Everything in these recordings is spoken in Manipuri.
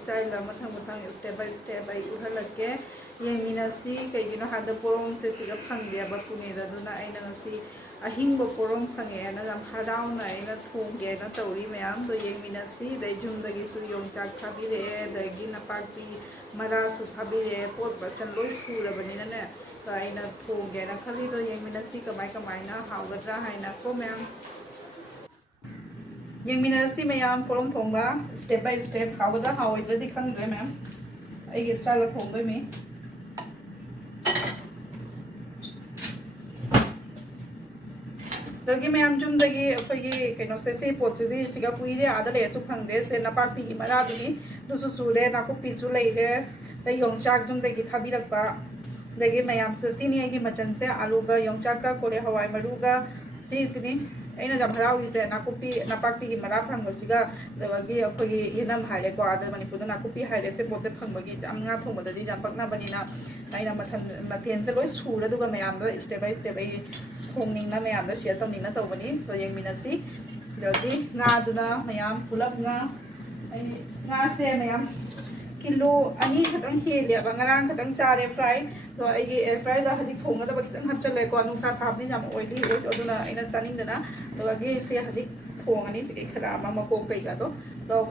स्टाइल मथंग मथंग स्टेप बाय स्टेप उहलके येमिनसी कईगिनो हाद पोरोम से सिगा फंगेब पुनेदा दुना आइना ngasi अहिंग पोरोम फंगे ना जम हराउना आइना थोंगे ना तौरी मैम तो येमिनसी दै जुमदगी सु योंचाक थाबिरे दगी नपाकी मरासु थाबिरे पोट बचन लोई सुरबनिना ने तो आइना थोंगे ना खली तो येमिनसी कमाय कमायना हावगद्रा हाइना को मैम येमिनसी मैम पोरोम थोंगा स्टेप बाय स्टेप हावगद्रा हावइद्रदि खंगद्रे मैम आई स्टाइल थोंबे में दगी मैम जुमदगी अखोगी कइनो से पोटसिदी सिगा कुइरे आदा लेसु फंगदे से नपापी की मरादुनी दुसु सुले नाकुपी सु लेरे द योंचाक जुमदगी थाबिरकपा दगी मैम से सिनी की मचन से आलूगा योंचाका कोले हवाई मरुगा सिकनी अइना जब हराउइसे नाकुपी नपापी की मरा फंगबसिगा दगी अखोगी येनम हाइलेको आदा मणिपुर नाकुपी हाइले से पोते फंगबगी अमंगा थोंबददी जम पकना बनिना अइना मथन मथेन से लोय सूर दुगा ma'am the step by step आई थोंगनिंगना मैम द शेयर तौनिंगना तौबनी तो येमिनसी दगी nga मैम पुलप nga से मैम किलो अनी खतंग हेले बंगरांग खतंग चारे फ्राई तो आई एयर फ्राई दा हजी थोंगदा खतंग हचले को अनुसा साबनी जाम ऑयली ओय अदुना आइना चानिंगदना तो अगे से हजी थोंगनी से खरा मको कईगा तो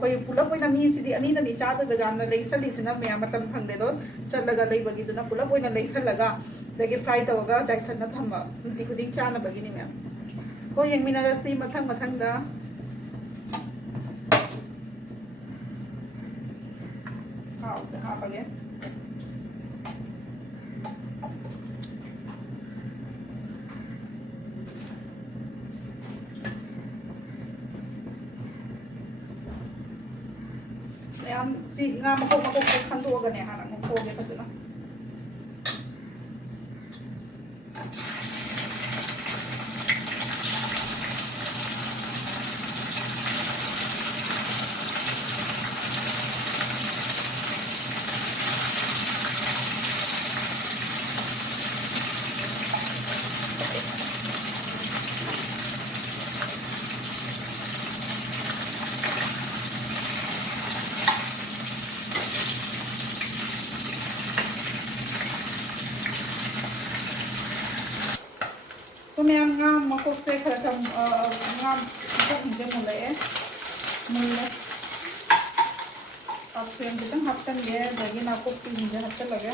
कोई पुलप ओइना मी सिदी अनी दनी चादगा जामना लेसलिसना मैम मतम फंगदे दो चलगा लेबगी दुना पुलप ओइना लेसलगा दगी फ्राई तवगा जाइसना थम्मा नुति खुदिंग चाना बगिनी मैम को येंगमिनारसी मथंग मथंग दा हाउ से हाप अगे मैम सी nga mako khangdoga ne hana mako ge fazana तो मैम मकोक से खरा थम मकोक हिंजे मुले मुले अब सेम कितन हफ्तन ये दगी नाकोक की हिंजे हफ्ते लगे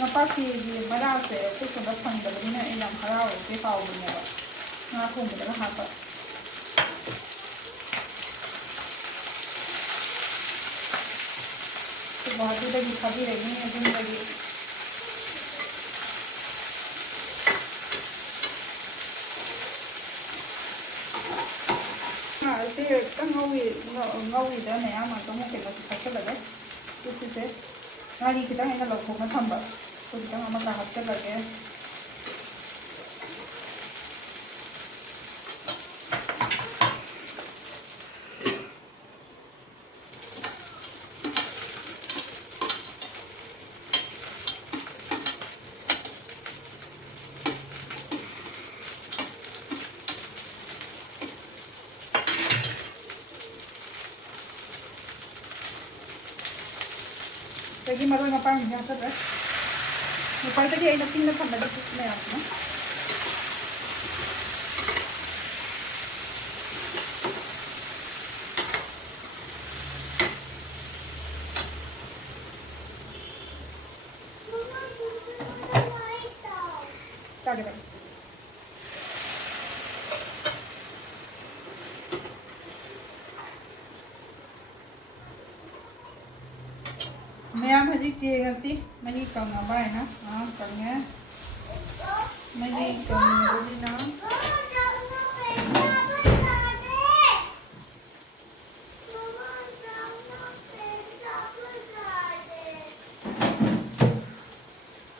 नपाकी मरा से कुछ बस फंगदबनी ना इलाम हराव से पावबनेबा nga थोंबदगा हापा तो बादुदगी थाबिरेनी अदुमदगी से ngौई दा मैम तो मुके लो थाचलगे तुसिसे गाड़ी खिता हेना लौथोना थंबा तो खिता अमा का हाचलगे lagi maroy mapang niya sa dress. Mapang tadi ay natin na pamala na yan, no? Tagay. Ma'am हजी चेंगे मही कम है ना हाँ करेंगे मही कम ना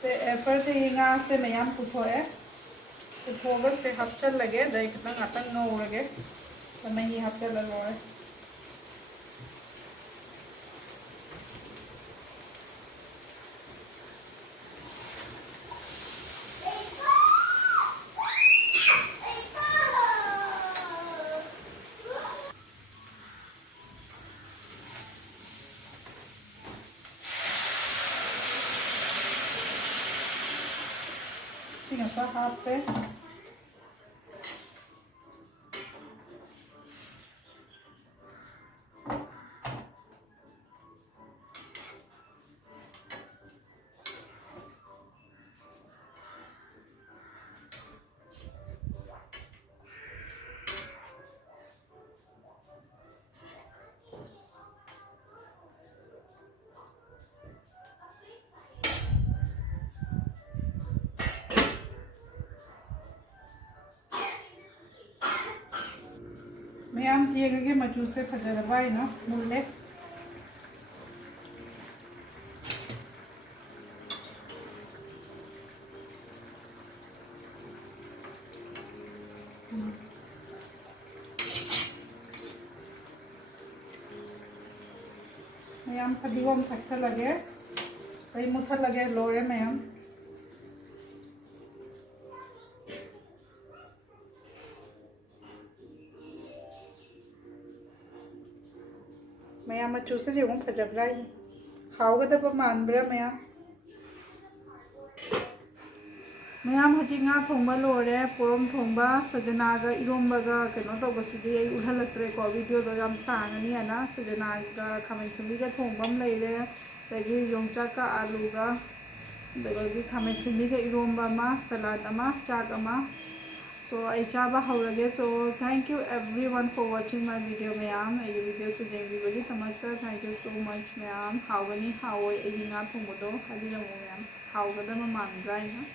ते एफर्ट हिंगा से मैम पुथोए पुथोगे से हफ्चल लगे देख ना आतंक न उड़गे तो मैं ही हफ्चल लगवाए Sing asa happe. मैम ये मचू से फजरबा है ना मुल्ले मैम फदिगोम थक्का लगे कई मुथा लगे लोरे मैम मैम मचू से जो फजबरा है हाउगदब मानब्रा मैम हजी nga thongba lore porom thongba sajana iromba keno tobasidi ai ulhalaktre ko video do yam sangani ana sajana ga khamen sumi ga thongbam leire dagi yongcha ka alu ga dagi khamen sumi ga iromba ma salad ama chak ama so ai chaba haurage so thank you everyone for watching my video ma'am ai video se jengi bagi tamakta thank you so much ma'am हाउगनी हाउ ai nga thongbo do hadi ramu ma'am हाउगदा ma man rai na